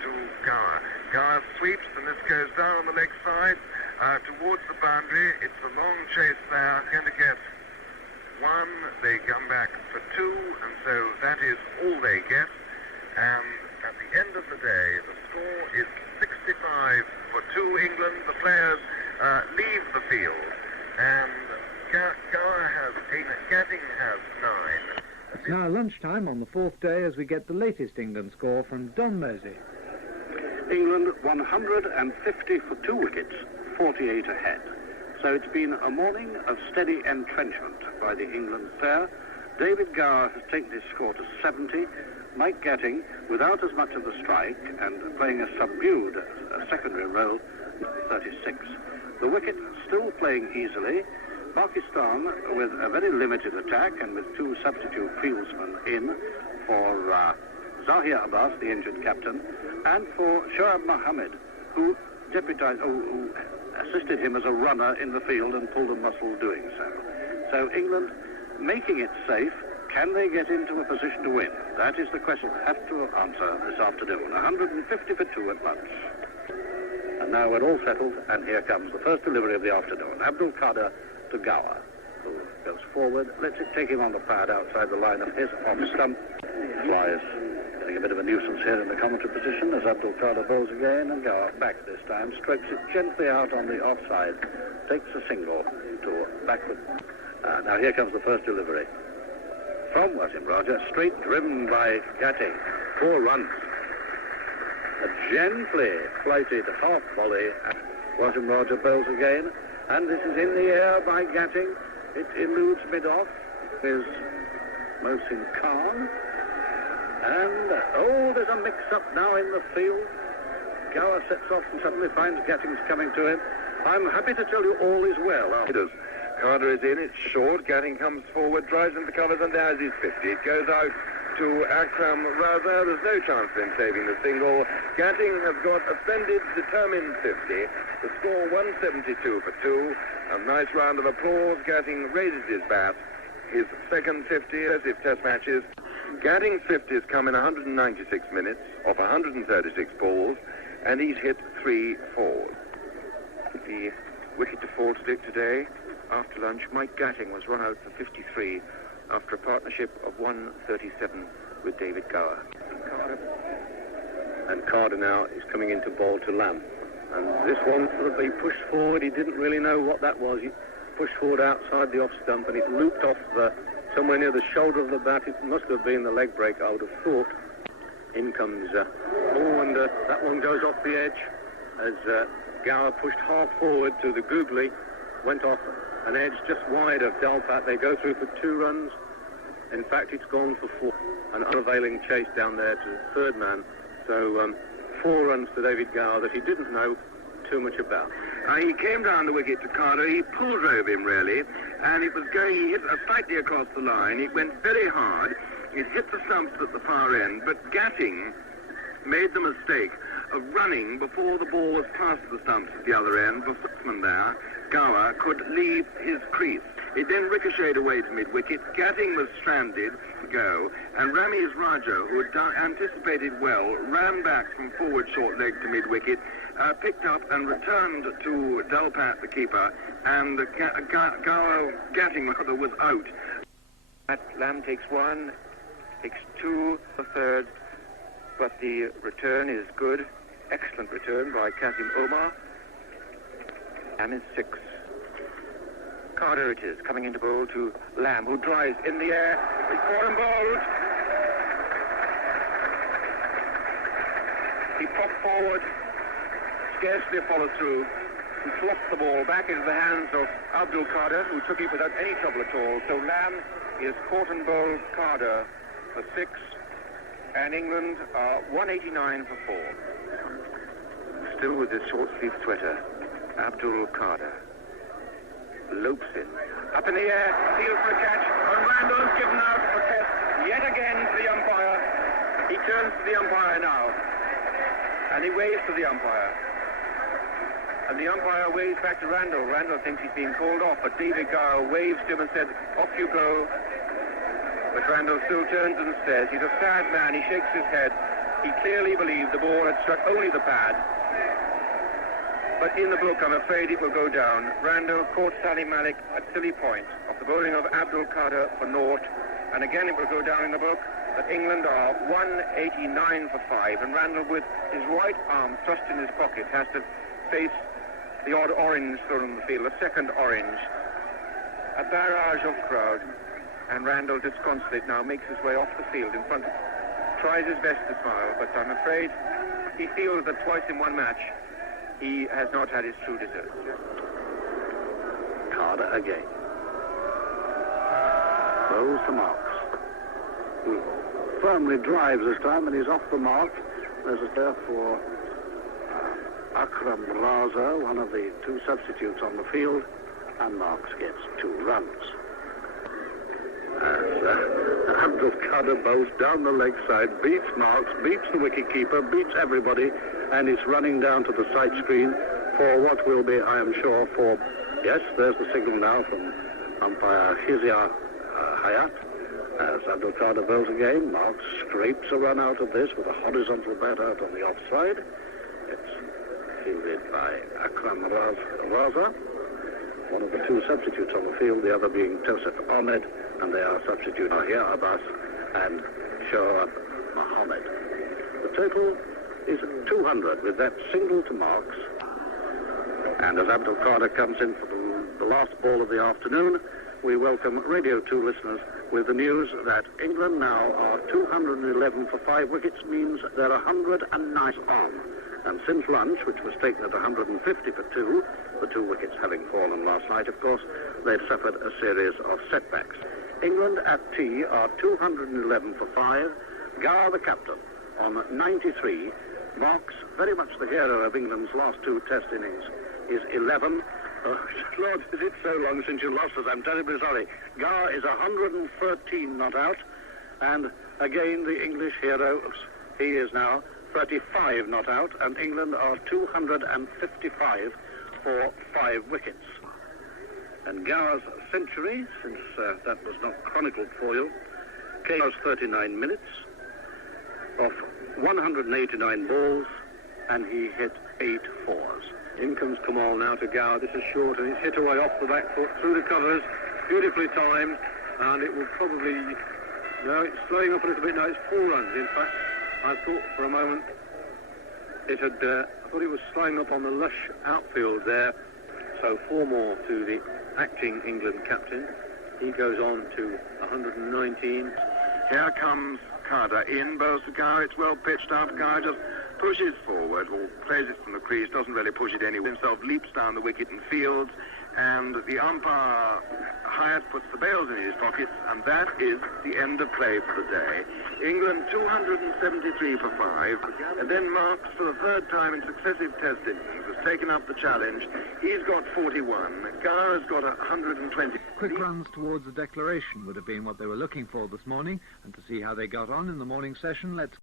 to Gower. Gower sweeps, and this goes down on the leg side towards the boundary. It's a long chase there. Going to get one. They come back for two, and so that is all they get. And at the end of the day, the score is 65 for 2 England. The players leave the field, and Gower has 8, Gatting has 9. It's now lunchtime on the 4th day as we get the latest England score from Don Mosey. England 150 for 2 wickets, 48 ahead. So it's been a morning of steady entrenchment by the England pair. David Gower has taken his score to 70. Mike Gatting, without as much of the strike and playing a subdued secondary role, 36. The wicket still playing easily. Pakistan with a very limited attack and with 2 substitute fieldsmen in for Zahir Abbas, the injured captain, and for Shoaib Mohammed, who assisted him as a runner in the field and pulled a muscle doing so. So England making it safe. Can they get into a position to win? That is the question we have to answer this afternoon. 150 for 2 at lunch. And now we're all settled, and here comes the first delivery of the afternoon. Abdul Qadir to Gower, who goes forward. Let's take him on the pad outside the line of his off-stump. Flies, getting a bit of a nuisance here in the commentary position as Abdul Qadir bowls again, and Gower back this time, strokes it gently out on the offside, takes a single to backward. Now here comes the first delivery. From Wasim Raja, straight driven by Gatting. 4 runs. A gently flighted half volley. Wasim Raja bowls again. And this is in the air by Gatting. It eludes mid-off. Is Mohsin Khan. And, there's a mix-up now in the field. Gower sets off and suddenly finds Gatting's coming to him. I'm happy to tell you all is well. Carter is in, it's short, Gatting comes forward, drives into covers, and there's his 50. It goes out to Akram Raza. There's no chance of him saving the single. Gatting has got a splendid, determined 50. The score 172 for 2. A nice round of applause. Gatting raises his bat. His second 50, impressive test matches. Gatting's 50 has come in 196 minutes, off 136 balls, and he's hit 3 fours. The wicket to fall to Dick today. After lunch, Mike Gatting was run out for 53 after a partnership of 137 with David Gower. And Carter now is coming into ball to Lamb. And this one sort of he pushed forward. He didn't really know what that was. He pushed forward outside the off stump and it looped off somewhere near the shoulder of the bat. It must have been the leg break, I would have thought. In comes and that one goes off the edge as Gower pushed half forward to the googly, went off an edge just wide of Dalpat. They go through for 2 runs. In fact, it's gone for 4. An unavailing chase down there to the third man. So 4 runs to David Gower that he didn't know too much about. He came down the wicket to Carter. He pull drove him, really. And it was going, he hit slightly across the line. It went very hard. It hit the stumps at the far end. But Gatting made the mistake of running before the ball was past the stumps at the other end. The footman there, Gower, could leave his crease. It then ricocheted away to mid-wicket. Gatting was stranded to go, and Ramiz Raja, who had anticipated well, ran back from forward short leg to mid-wicket, picked up and returned to Dalpat, the keeper, and Gatting was out. Lamb takes 1, takes 2, the third, but the return is good. Excellent return by Kazim Omar. Lamb is 6. Carter it is, coming into bowl to Lamb, who drives in the air. He's caught and bowled. He popped forward, scarcely followed through, and flopped the ball back into the hands of Abdul Qadir, who took it without any trouble at all. So Lamb is caught and bowled Qadir for 6, and England are 189 for 4. Still with his short-sleeved sweater, Abdul Qadir lopes in. Up in the air, fields for a catch, and Randall's given out for test yet again to the umpire. He turns to the umpire now, and he waves to the umpire. And the umpire waves back to Randall. Randall thinks he's being called off, but David Gower waves to him and said, off you go. But Randall still turns and stares. He's a sad man. He shakes his head. He clearly believed the ball had struck only the pad. But in the book, I'm afraid it will go down. Randall caught Sally Malik at silly point of the bowling of Abdul Qadir for naught. And again, it will go down in the book that England are 189 for 5. And Randall, with his right arm thrust in his pocket, has to face the odd orange thrown on the field, a second orange. A barrage of crowd. And Randall, disconsolate now, makes his way off the field in front, tries his best to smile, but I'm afraid he feels that twice in one match he has not had his true deserts. Carter again. Throws the marks. He firmly drives this time, and he's off the mark. There's a there for Akram Raza, one of the two substitutes on the field, and Marks gets 2 runs. Abdul Qadir bowls down the leg side, beats Marks, beats the wicket-keeper, beats everybody, and is running down to the side screen for what will be, I am sure, for... Yes, there's the signal now from umpire Hizia Hayat. As Abdul Qadir bowls again, Marks scrapes a run out of this with a horizontal bat out on the offside. It's fielded by Akram Raza, one of the two substitutes on the field, the other being Tosef Ahmed, and they are substitutes here, Abbas and Shoaib Mohammed. The total is 200 with that single to Marks. And as Abdul Qadir comes in for the last ball of the afternoon, we welcome Radio 2 listeners with the news that England now are 211 for 5 wickets, means they're 109 on. And since lunch, which was taken at 150 for 2, the 2 wickets having fallen last night, of course, they've suffered a series of setbacks. England at tea are 211 for 5. Gar, the captain, on 93. Marks, very much the hero of England's last 2 test innings, is 11. Oh, Lord, is it so long since you lost us? I'm terribly sorry. Gar is 113 not out. And again, the English hero, he is now 35 not out, and England are 255 for 5 wickets. And Gar's century, since that was not chronicled for you, came out 39 minutes of 189 balls, and he hit 8 fours. In comes Kamal now to Gar. This is short, and he's hit away off the back foot through the covers, beautifully timed, and it will probably... No, it's slowing up a little bit now. It's 4 runs, in fact. I thought for a moment it had... I thought it was slowing up on the lush outfield there. So 4 more to the acting England captain. He goes on to 119. Here comes Qadir in, bowls to Gar. It's well pitched up. Gar just pushes forward, or plays it from the crease, doesn't really push it anywhere. Himself leaps down the wicket and fields, and the umpire Hyatt puts the bails in his pockets, and that is the end of play for the day. England 273 for 5, and then Marks, for the 3rd time in successive test innings, has taken up the challenge. He's got 41. Gar has got 120. Quick runs towards the declaration would have been what they were looking for this morning, and to see how they got on in the morning session, let's